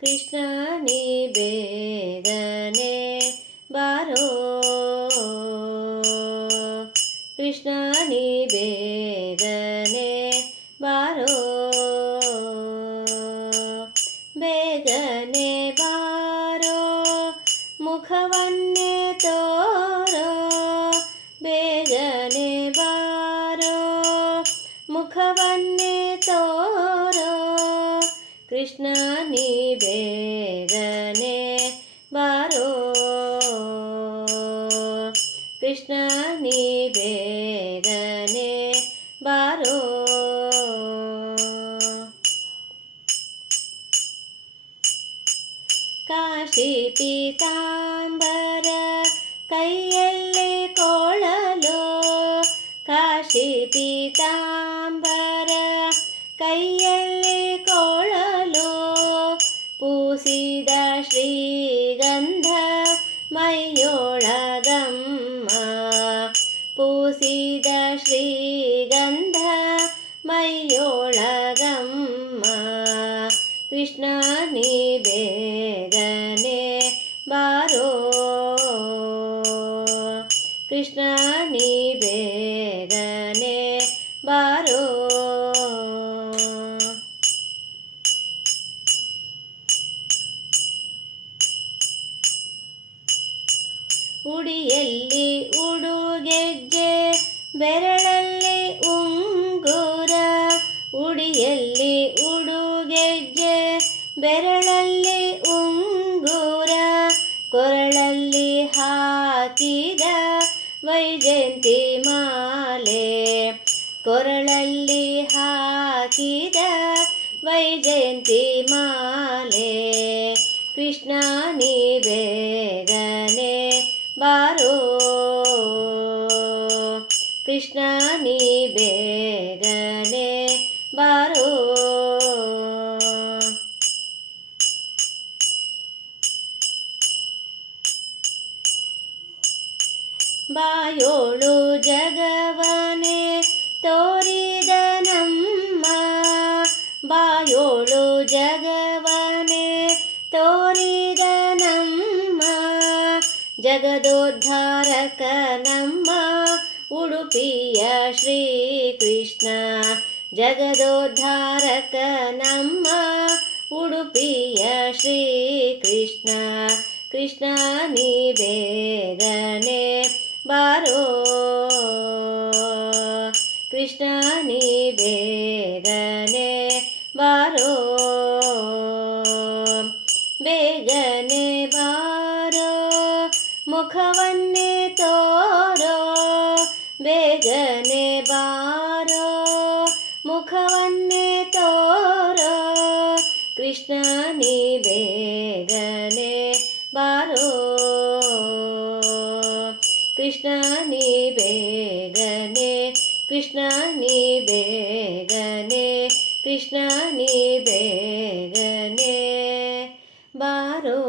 ಕೃಷ್ಣ ನೀ ಬೇಗನೆ ಬಾರೋ ಕೃಷ್ಣ ನೀ ಬೇಗನೆ ಬಾರೋ ಬೇಗನೆ ಬಾರೋ ಮುಖವನ್ನೇ ತೋರೋ ಬೇಗನೆ ಬಾರೋ ಮುಖವನ್ನೇ ತೋರೋ ಕೃಷ್ಣ ಕೃಷ್ಣ ನೀ ಬೇಗನೆ ಬಾರೋ. ಕಾಶಿ ಪೀತಾಂಬರ ಕೈಯಲ್ಲಿ ಕೊಳಲು. ಕಾಶಿ ಪೀತಾಂಬರ ಕೈಯಲ್ಲಿ ಕೊಳಲು. ಪೂಸಿದ ಶ್ರೀಗಂಧ ಪೂಸಿದ ಶ್ರೀಗಂಧ ಮೈಯೊಳಗಮ್ಮ. ಕೃಷ್ಣ ನೀ ಬೇಗನೆ ಬಾರೋ. ಕೃಷ್ಣ ನೀ ಬೇಗನೆ ಬಾರೋ. ಉಡಿಯಲ್ಲಿ ಉಡುಗೆಜ್ಜೆ, ಬೆರಳಲ್ಲಿ ಉಂಗುರ. ಉಡಿಯಲ್ಲಿ ಉಡುಗೆಜ್ಜೆ, ಬೆರಳಲ್ಲಿ ಉಂಗುರ. ಕೊರಳಲ್ಲಿ ಹಾಕಿದ ವೈಜಯಂತಿ ಮಾಲೆ. ಕೊರಳಲ್ಲಿ ಹಾಕಿದ ವೈಜಯಂತಿ ಮಾಲೆ. ಕೃಷ್ಣ ನೀ ಬೇಗನೆ ಬಾರೋ ಕೃಷ್ಣ ನೀ ಬೇಗನೆ ಬಾರೋ ಬಾಯೋಳು ಜಗವನೆ ತೋರಿದ ನಮ್ಮ ಬಾಯೋಳು ಜಗವನೆ ತೋರಿದ ನಮ್ಮ ಜಗದೋದ್ಧಾರಕ ನಮ್ಮ ಉಡುಪಿಯ ಶ್ರೀಕೃಷ್ಣ. ಜಗದೋದ್ಧಾರಕ ನಮ್ಮ ಉಡುಪಿಯ ಶ್ರೀಕೃಷ್ಣ. ಕೃಷ್ಣ ನೀ ಬೇಗನೆ ಬಾರೋ ಮುಖವನ್ನೇ ತೋರೋ ಬೇಗನೆ ಬಾರೋ ಮುಖವನ್ನೇ ತೋರೋ ಕೃಷ್ಣನೇ ಬೇಗನೆ ಬಾರೋ ಕೃಷ್ಣನೇ ಬೇಗನೆ ಕೃಷ್ಣನೇ ಬೇಗನೆ ಕೃಷ್ಣನೇ ಬೇಗನೆ ಬಾರೋ